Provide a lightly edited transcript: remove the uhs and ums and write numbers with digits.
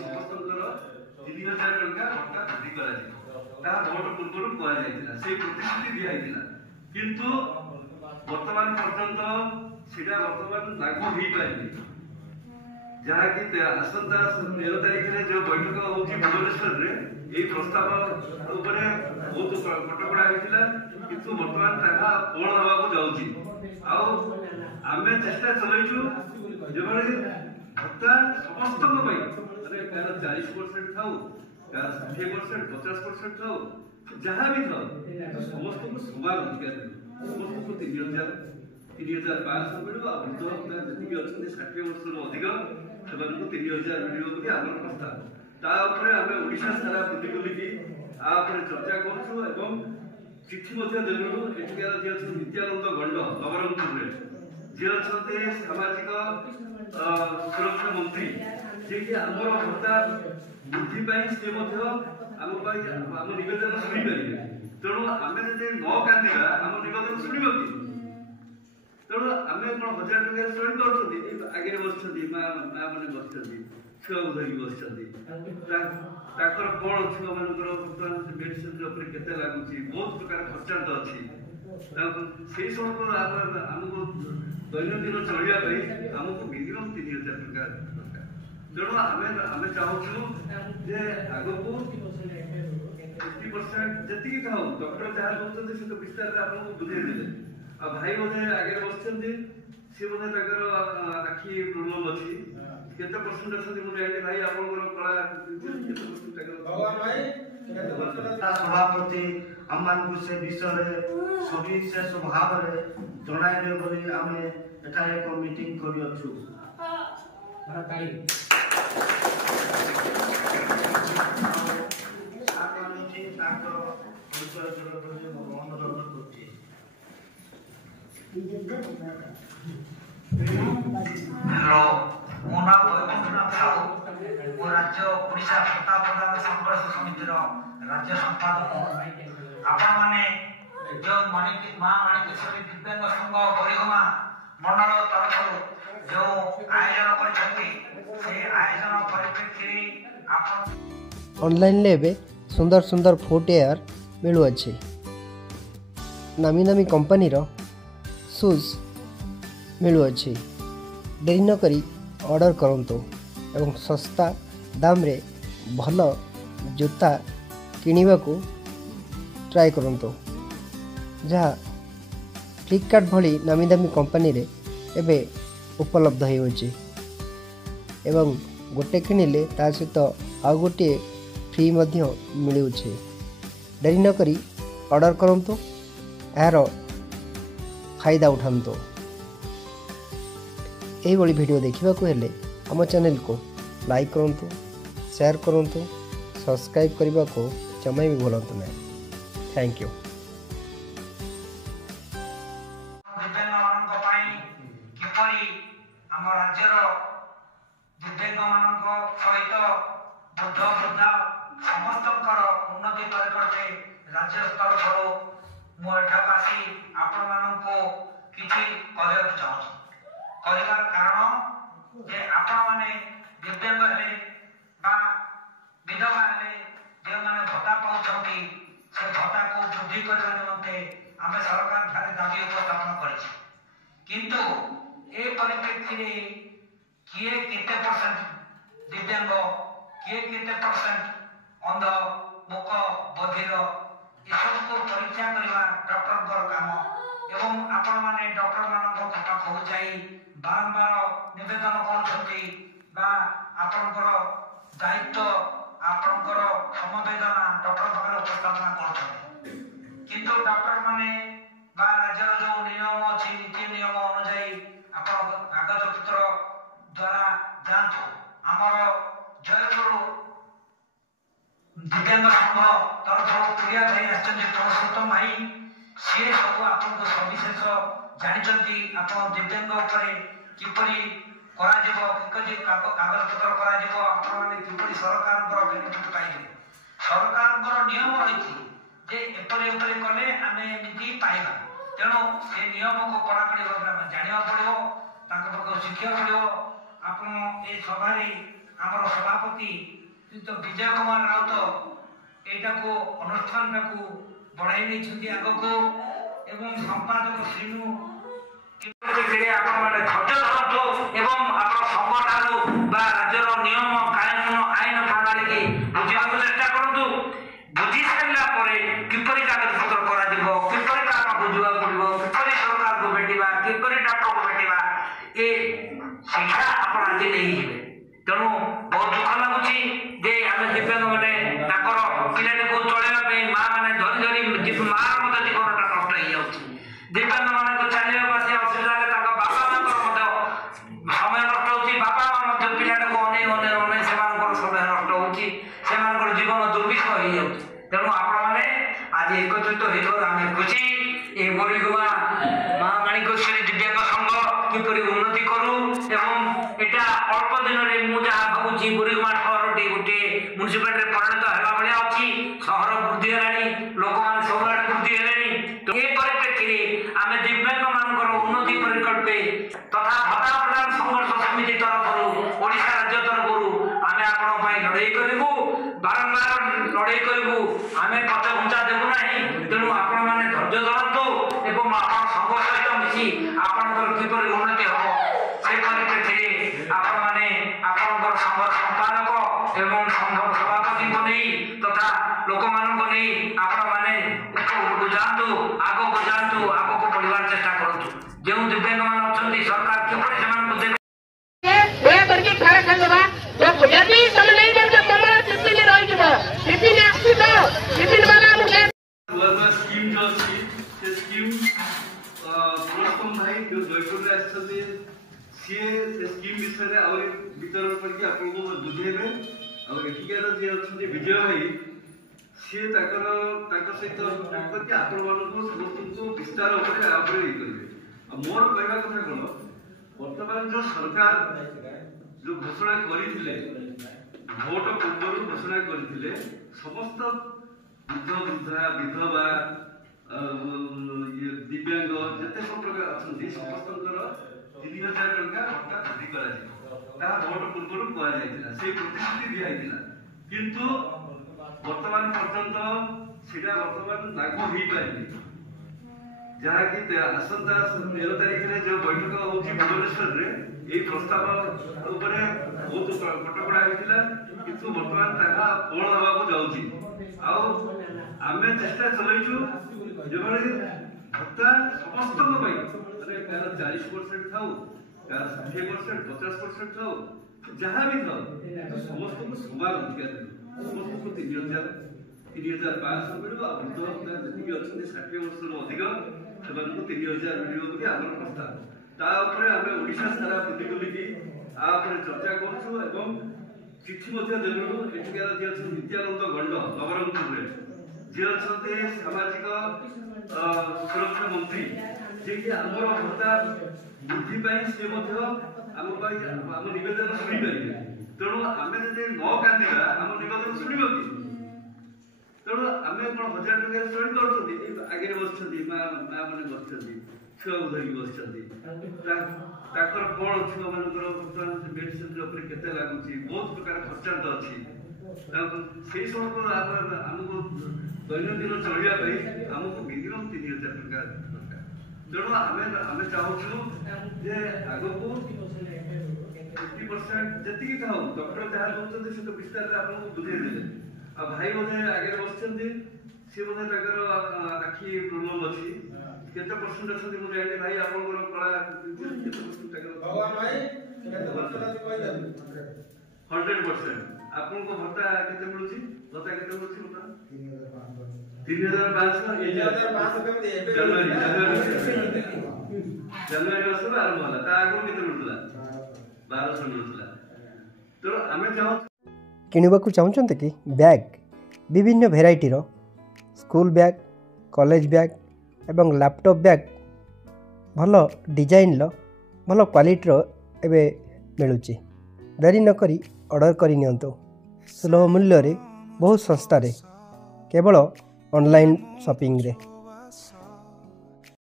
समस्त 3000 टंका भत्ता वृद्धि करा भोट पूर्व कहुला से प्रतिश्रुति दिखाई किंतु वर्तमान पर्यंत सीटा वर्तमान लागू हो पारे जहाँकि आसंता 13 तारीख में जो बैठक होगी भुवनेश्वर में यही प्रस्ताव बहुत कटकड़ा होता किंतु वर्तमान कौन हवा जाऊँगी आम चेष्टा चलु जो भत्ता समस्त माने 40% था 60% 50% था जहाँ भी था समस्त को समान अधिकार समस्त को 3,500 मिलो वृद्ध जी अच्छा 60 वर्ष अधिक से 3,000 मिलो आम प्रस्ताव आम ओडिशा सारा बुली बुलिकी चर्चा करूँ चिठी देलु एଠିକାର जी अच्छे नित्यानंद गंड नवरंगपुर जी अच्छा सामाजिक सुरक्षा मंत्री जी कि आम भत्ता वृद्धि से आम नवेदन शुणी पारे तेणु आम जो न कांदा आम नवेदन शुणव कि तेणु आम कौन 1000 टका शुणी पार्टी आगे बस माँ मैंने बस छुआ धरिकी बस कौन छुआ मान बर्तमान मेडिसिन केते लगुच बहुत प्रकार खर्चांत अच्छी से सब आमको दैनंदिन चलवाई आमको मिनिमम 3000 टका दरकार तेणु आम चाहूँ जे आग को 50% जी था डॉक्टर जहाँ कहते से तो विस्तार आपको बुझेदे आ भाई बोधे आगे बस सी बोधे आखि प्रोब्लेम अच्छी केते परसेंट अच्छे मुझे भाई आप सभापति आम से विषय सविशेष भाव में जन बोली आम एठार एक मीटिंग कर हेलो मो नाम वैकुंठनाथ साहू वो राज्य ओडिशा भत्ता प्रदान संघर्ष समितिर राज्य संपादक आपण माने जो माँ माणिकेश्वरी दिव्यांग संघ बरिगमा मंडल तरफ जो आयोजन कर आयोजन परिप्रेक्षी ऑनलाइन ले सुंदर सुंदर फुटवेयर मिलुअछि नामी नामी कंपनी रो शूज मिलुअछि देरी न करी ऑर्डर करंतु एवं सस्ता दाम रे भल जूता किनिबा को ट्राई करंतु जहाँ फ्लिपकार्ट भली नामी दामी कंपनी रे एबे उपलब्ध होइछि एवं गोटे किनिले ता सहित आउ गोटे फ्री मध्य मिलुछि देरी न करी ऑर्डर करंतु यार फायदा उठांतु यही भली वीडियो देखा हेले आम चैनल को लाइक करूँ शेयर करूँ सब्सक्राइब करने को जमा भी भूलु ना थैंक यू। कहबार कारण जे आपण माने दिव्यांग हेले बा विधवा हेले जे माने भत्ता पाउछंती से भत्ता को वृद्धि करबा निमंते आमे सरकार थारे दाबी उपस्थापन करिछि किंतु ए परिप्रेक्षी रे किए केते परसेंट दिव्यांग किए केते परसेंट अंध मुख बधिर ए सब को परीक्षा करबा डॉक्टर काम एवं आपण माने डॉक्टर मानक खाता खो जाई बारंबार निवेदन कर दायित्व आपणकर समवेदना डॉक्टर पाखे उपस्थापना किंतु डॉक्टर माने बा राज्यर जो नियम अच्छी नीति नियम अनुजाई कागज पत्र द्वारा जातु आमर जयपुर दिव्यांग संघ तरफ क्रिया भाई आश्चर्य भाई सी सब आपको सविशेष जानते आप दिव्यांग किपरि कागज पत्र किपरि सरकार बेनिफिट पाइबे सरकार नियम रही जे एपरी कले आम एमती पाइबा तेणु से नियम को कड़ाकड़ी भाव में जाना पड़ो शिक्षा पड़ो आप सभा ଆମର ସଭାପତି ଶ୍ରୀଯୁକ୍ତ ବିଜୟ କୁମାର ରାଉତ ଏଇଟାକୁ ଅନୁଷ୍ଠାନଟାକୁ ବଢ଼ାଇ ନେଇଛନ୍ତି ଆଗକୁ ଏବଂ ସମ୍ପାଦକ ଶ୍ରୀନୁ ଆପଣମାନେ ଧୈର୍ଯ୍ୟ ଧରନ୍ତୁ ଏବଂ ଆପଣ ସଂଘଠାରୁ ବା ରାଜ୍ୟର ନିୟମ କାନୁନ ଆଇନ ପ୍ରଣାଳୀକି ବୁଝିବାକୁ ଚେଷ୍ଟା କରନ୍ତୁ। ବୁଝି ସାରିଲା ପରେ କିପରି କାଗଜପତ୍ର କରାଯିବ, କିପରି କାମ ବୁଝିବାକୁ ପଡ଼ିବ, କିପରି ସରକାରକୁ ଭେଟିବା, କିପରି ଡାକ୍ତରକୁ ଭେଟିବା, ଏ ଶିକ୍ଷା ଆପଣ ଆଜି ନେଇଯିବେ। ତେଣୁ ବହୁତ ଦୁଃଖ ଲାଗୁଛି ଯେ ଆମେ ଦିବ୍ୟାଙ୍ଗ ମାନେ ତାଙ୍କର ପିଲାଟିକୁ ଚଳେଇବା ପାଇଁ ମା ମାନେ ଧରି ମାର ମଧ୍ୟ ଜୀବନଟା ନଷ୍ଟ ହେଇଯାଉଛି। ଦିବ୍ୟାଙ୍ଗ ମାନଙ୍କ ଚାଲିବା ଆସିବା ଅସୁବିଧା ହେଲେ ତାଙ୍କ ବାପା ମାଙ୍କର ମଧ୍ୟ ସମୟ ନଷ୍ଟ ହେଉଛି। ବାପା ମା ମଧ୍ୟ ପିଲାଟାକୁ ଅନେଇ ସେମାନଙ୍କର ସମୟ ନଷ୍ଟ ହେଉଛି, ସେମାନଙ୍କର ଜୀବନ ଦୁର୍ବିଷ ହେଇଯାଉଛି। ତେଣୁ ଆପଣମାନେ ଆଜି ଏକତ୍ରିତ ହେଇଥିବାରୁ ଆମେ ଖୁସି। ଏ ବରିଗୁମା ମା ମାଣିକେଶ୍ୱରୀ ଦିବ୍ୟାଙ୍ଗ ସଂଘ କିପରି ଉନ୍ନତି କରୁ ଏବଂ ଏଟା ଅଳ୍ପ ଦିନରେ ମୁଁ ଯାହା ଭାବୁଛି ବରିଗୁମା ସହରଟି ଗୋଟିଏ ମ୍ୟୁନିସିପାଲିଟିରେ ପରିଣତ ହେଲା ଭଳିଆ ଅଛି। ସହର ବୃଦ୍ଧି ହେଲାଣି, ଲୋକମାନେ ସବୁଆଡ଼େ ବୃଦ୍ଧି ହେଲେଣି। ଏ ପରିପ୍ରେକ୍ଷୀରେ ଆମେ ଦିବ୍ୟାଙ୍ଗ ମାନଙ୍କର ଉନ୍ନତି ପରିକଳ୍ପେ ତଥା ଭତ୍ତା ପ୍ରଦାନ ସଂଘର୍ଷ ସମିତି ତରଫରୁ ଓଡ଼ିଶା ରାଜ୍ୟ ତରଫରୁ ଆମେ ଆପଣଙ୍କ ପାଇଁ ଲଢ଼େଇ କରିବୁ, ବାରମ୍ବାର ଲଢ଼େଇ କରିବୁ। ଆମେ ପଛଘୁଞ୍ଚା ଦେବୁ ନାହିଁ। ତେଣୁ ଆପଣମାନେ ଧୈର୍ଯ୍ୟ ଧରନ୍ତୁ ଏବଂ ଆପଣ ସଂଘ ସହିତ ମିଶି ଆପଣଙ୍କର କିପରି ଉନ୍ନତି ହେବ ସେ ପରିପ୍ରେକ୍ଷୀରେ ଆପଣମାନେ ଆପଣଙ୍କର ସଂଘର ସମ୍ପାଦକ ଏବଂ ସଂଘ ସଭାପତିଙ୍କୁ ନେଇ ତଥା ଲୋକମାନଙ୍କୁ ନେଇ ଆପଣମାନେ ଉପରକୁ ଯାଆନ୍ତୁ, ଆଗକୁ ଯାଆନ୍ତୁ, ଆଗକୁ ବଢ଼ିବାର ଚେଷ୍ଟା କରନ୍ତୁ। ଯେଉଁ ଦିବ୍ୟାଙ୍ଗମାନେ ଅଛନ୍ତି ସରକାର କିପରି ସେମାନଙ୍କୁ ଦେବେ वितरण करके आपको बुझेबे और एठिकार जे अछि विजय भाई सी सहित करके आपण मानक समस्त विस्तार करेंगे। मोर कहना कथा कौन वर्तमान जो सरकार जो घोषणा करते भोट पूर्व घोषणा करते समस्त वृद्ध वृद्धा विधवा दिव्यांग जिते सब प्रकार अच्छा समस्त 3000 टंका भत्ता वृद्धि कर भोट पूर्व कहुई प्रतिश्रुति दिखाई किंतु वर्तमान पर्यंत सीटा वर्तमान लागू हो पारे जहाँकि आसंता 13 तारीख में जो बैठक होगी भुवनेश्वर में यही प्रस्ताव बहुत कटकड़ा होता किंतु वर्तमान कौन हवा जाऊँगी आमे चेष्टा चलु जो भत्ता समस्त 40% था 60% 50% था जहाँ भी था समस्त को समान अधिकार समस्त को 3,500 मिल वृद्ध जी अच्छा 60 वर्ष अधिक से 3,000 मिल आम प्रस्ताव तापर आम ओडिशा सारा बुली बुलिकी चर्चा करूँ चिठी देलु एठिकार जी अच्छा नित्यानंद गंड नवरंगपुर जी अच्छा सामाजिक सुरक्षा मंत्री जे कि आमर भत्ता वृद्धि सी आम नवेदन शुणी पारे तेणु आम जो न कांदा आम नवेदन शुणव कि तेणु आम कौन 1000 टका चली पार्टी आगे बस माँ मैंने बस छुआ को धरिकी बस कौन छुआ मान मेडिसिन केते लगुच बहुत प्रकार खर्चांत अच्छी से सब आमको दैनंदिन चलवाई आमको मिनिमम 3000 टका दरकार तेणु आम चाहूँ जे आग को 50% जी था डॉक्टर जहाँ रोचे से तो विस्तार आपको बुझेदे आ भाई बोधे आगे बस सी बोधे आखि प्रोब्लेम अच्छी केते परसेंट अच्छा मुझे जानी भाई आप कला 100% आपको भत्ता केते मिलुची भत्ता केते मिलुची बता 3,500 जनवरी वर्ष आरंभ होला ता आगो केते मिलुला 1200 मिलुला तो आमे चाहू किणवाक चाहते कि बैग विभिन्न भेराइटीर स्कूल बैग कॉलेज बैग एवं लैपटॉप बैग भल डिजाइन भल क्वालिटीर एवं मिलूँ देरी नक ऑर्डर करी नियंतु सुलभ मूल्य बहुत सस्तारे केवल ऑनलाइन शॉपिंग रे।